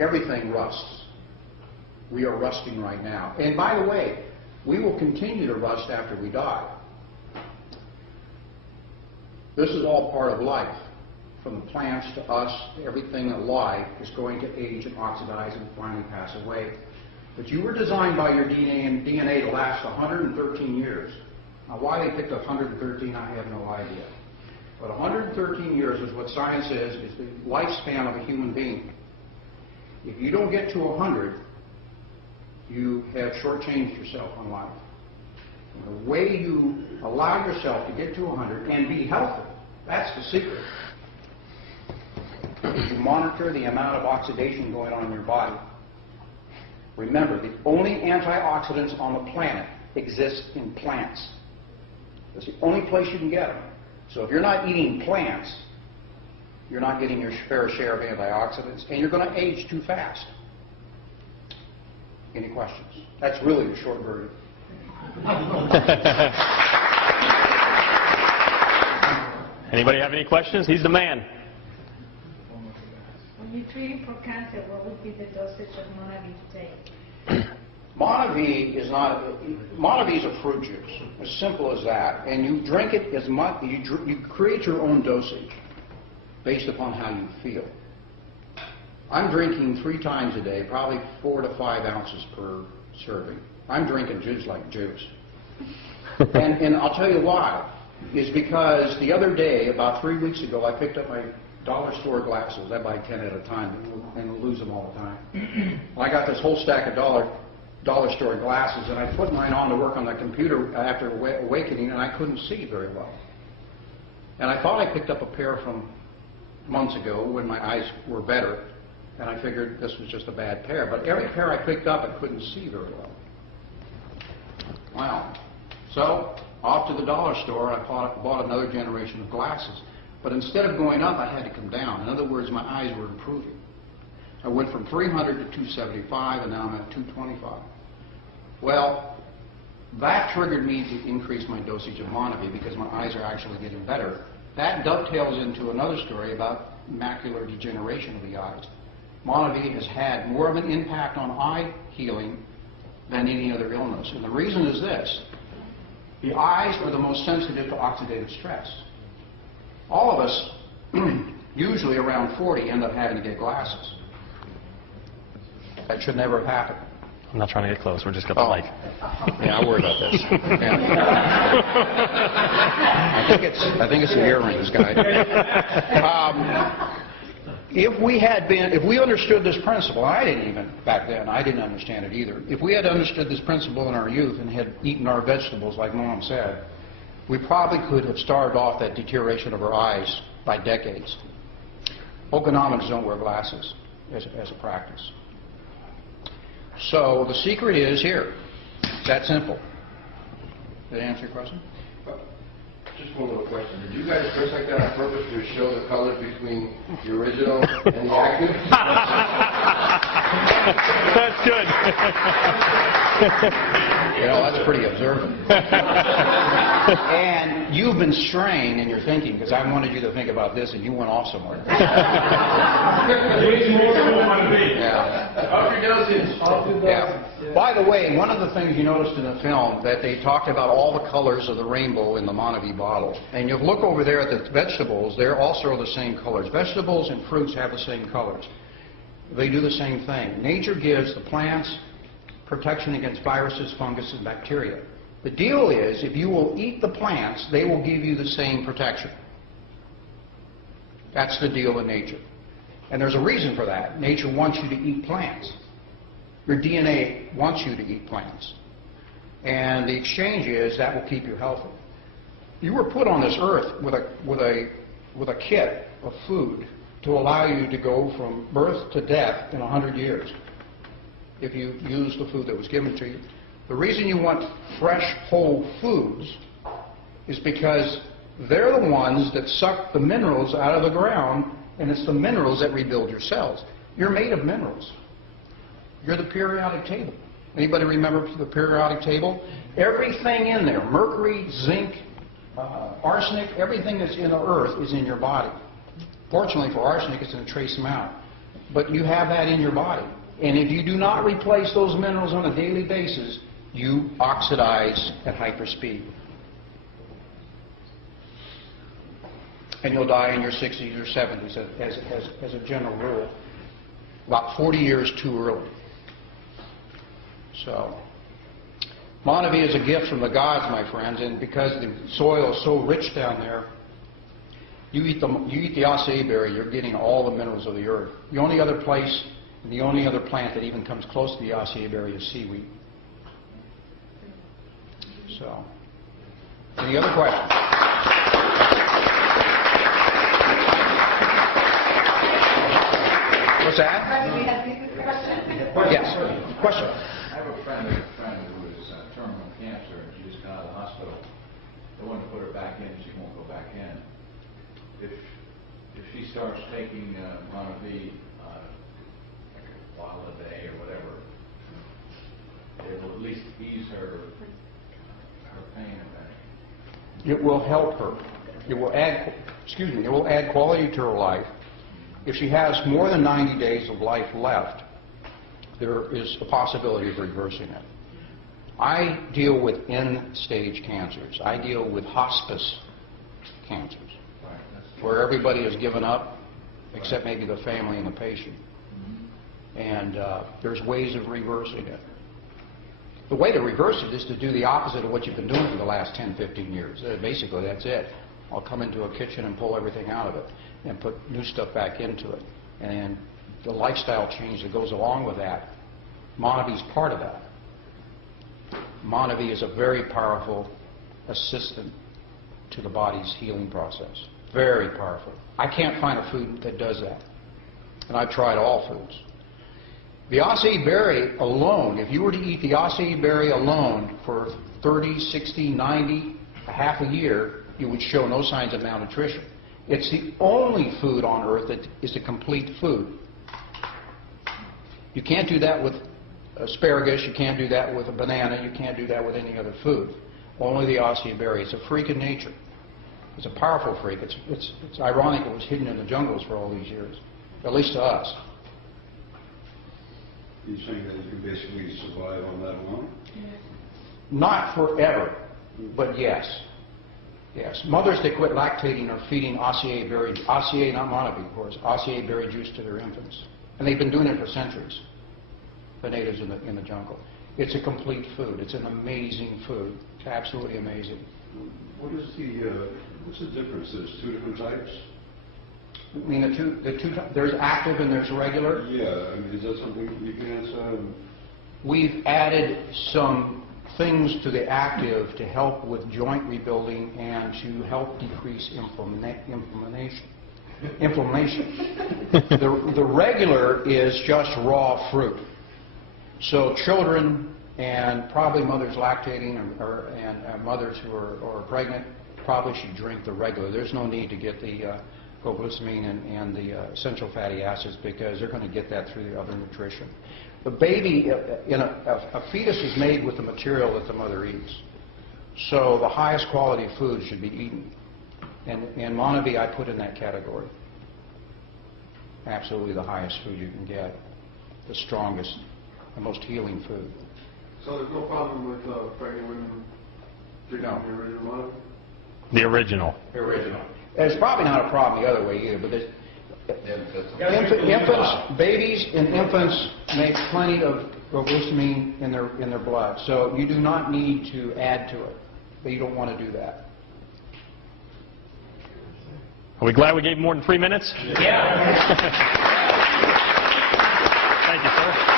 everything rusts. We are rusting right now. And by the way, we will continue to rust after we die. This is all part of life. From the plants to us, everything alive is going to age and oxidize and finally pass away. But you were designed by your DNA to last 113 years. Now, why they picked 113, I have no idea. But 113 years is what science is the lifespan of a human being. If you don't get to 100, you have shortchanged yourself on life. And the way you allow yourself to get to 100 and be healthy, that's the secret. You monitor the amount of oxidation going on in your body. Remember, the only antioxidants on the planet exist in plants. That's the only place you can get them. So if you're not eating plants, you're not getting your fair share of antioxidants, and you're going to age too fast. Any questions? That's really the short version. Anybody have any questions? He's the man. When you're treating for cancer, what would be the dosage of Monavie to take? Monavie is a fruit juice, as simple as that. And you drink it as much, you create your own dosage based upon how you feel. I'm drinking 3 times a day, probably 4 to 5 ounces per serving. I'm drinking juice like juice. And I'll tell you why. Is because the other day, about 3 weeks ago, I picked up my dollar store glasses. I buy 10 at a time and lose them all the time. I got this whole stack of dollar store glasses, and I put mine on to work on the computer after awakening, and I couldn't see very well. And I thought I picked up a pair from months ago when my eyes were better, and I figured this was just a bad pair. But every pair I picked up, I couldn't see very well. Wow. So off to the dollar store, I bought another generation of glasses. But instead of going up, I had to come down. In other words, my eyes were improving. I went from 300 to 275, and now I'm at 225. Well, that triggered me to increase my dosage of Monavie because my eyes are actually getting better. That dovetails into another story about macular degeneration of the eyes. Monavie has had more of an impact on eye healing than any other illness. And the reason is this. The eyes are the most sensitive to oxidative stress. All of us, usually around 40, end up having to get glasses. That should never have happened. I'm not trying to get close. We're just got the mic. Yeah, I worry about this. Yeah. I think it's the earrings, guy. If we understood this principle, I didn't even, back then, I didn't understand it either. If we had understood this principle in our youth and had eaten our vegetables, like Mom said, we probably could have starved off that deterioration of our eyes by decades. Okonomics don't wear glasses as a practice. So the secret is here. It's that simple. Did I answer your question? Just one little question. Did you guys dress like that on purpose to show the colors between the original and the active? That's good. You know, that's pretty observant. And you've been straying in your thinking because I wanted you to think about this and you went off somewhere. Yeah. Up your dosage. Yeah. By the way, one of the things you noticed in the film that they talked about all the colors of the rainbow in the Monavie bottle. And you look over there at the vegetables, they're also the same colors. Vegetables and fruits have the same colors. They do the same thing. Nature gives the plants protection against viruses, fungus, and bacteria. The deal is, if you will eat the plants, they will give you the same protection. That's the deal in nature. And there's a reason for that. Nature wants you to eat plants. Your DNA wants you to eat plants. And the exchange is that will keep you healthy. You were put on this earth with a kit of food to allow you to go from birth to death in 100 years if you use the food that was given to you. The reason you want fresh, whole foods is because they're the ones that suck the minerals out of the ground, and it's the minerals that rebuild your cells. You're made of minerals. You're the periodic table. Anybody remember the periodic table? Everything in there, mercury, zinc, arsenic, everything that's in the earth is in your body. Fortunately for arsenic, it's in a trace amount. But you have that in your body. And if you do not replace those minerals on a daily basis, you oxidize at hyperspeed. And you'll die in your 60s or 70s as a general rule. About 40 years too early. So, Monavie is a gift from the gods, my friends, and because the soil is so rich down there, you eat the acai berry, you're getting all the minerals of the earth. The only other place, and the only other plant that even comes close to the acai berry is seaweed. So, any other questions? What's that? Yes. Question. I have a friend who is terminal cancer, and she just got out of the hospital. They want to put her back in, she won't go back in. If she starts taking Monavie, like a bottle a day or whatever, it will at least ease her pain and It will help her. It will add, it will add quality to her life. If she has more than 90 days of life left, there is a possibility of reversing it. I deal with end-stage cancers. I deal with hospice cancers, where everybody has given up, except maybe the family and the patient. And there's ways of reversing it. The way to reverse it is to do the opposite of what you've been doing for the last 10, 15 years. Basically, that's it. I'll come into a kitchen and pull everything out of it and put new stuff back into it. And the lifestyle change that goes along with that, Monavie is part of that. Monavie is a very powerful assistant to the body's healing process. Very powerful. I can't find a food that does that. And I've tried all foods. The acai berry alone, if you were to eat the acai berry alone for 30, 60, 90, a half a year, you would show no signs of malnutrition. It's the only food on earth that is a complete food. You can't do that with asparagus, you can't do that with a banana, you can't do that with any other food. Only the acai berry. It's a freak of nature. It's a powerful freak. It's ironic it was hidden in the jungles for all these years, at least to us. You're saying that you can basically survive on that alone? Not forever, but yes. Yes. Mothers that quit lactating are feeding acai berry, acai, not Monavie, of course, acai berry juice to their infants. And they've been doing it for centuries, the natives in the jungle. It's a complete food. It's an amazing food. It's absolutely amazing. What's the difference? There's two different types? I mean, there's active and there's regular. Yeah, I mean, is that something you can answer? We've added some things to the active to help with joint rebuilding and to help decrease inflammation. The regular is just raw fruit. So children and probably mothers lactating and mothers who are pregnant probably should drink the regular. There's no need to get the glucosamine and the essential fatty acids because they're going to get that through the other nutrition. The baby, a fetus is made with the material that the mother eats. So the highest quality food should be eaten. And Monavie I put in that category. Absolutely the highest food you can get. The strongest, the most healing food. So there's no problem with pregnant women drinking the original Monavie? The original. The original. It's probably not a problem the other way either, but there's infants, babies and infants make plenty of glucosamine in their blood, so you do not need to add to it. But you don't want to do that. Are we glad we gave more than 3 minutes? Yeah. Thank you, sir.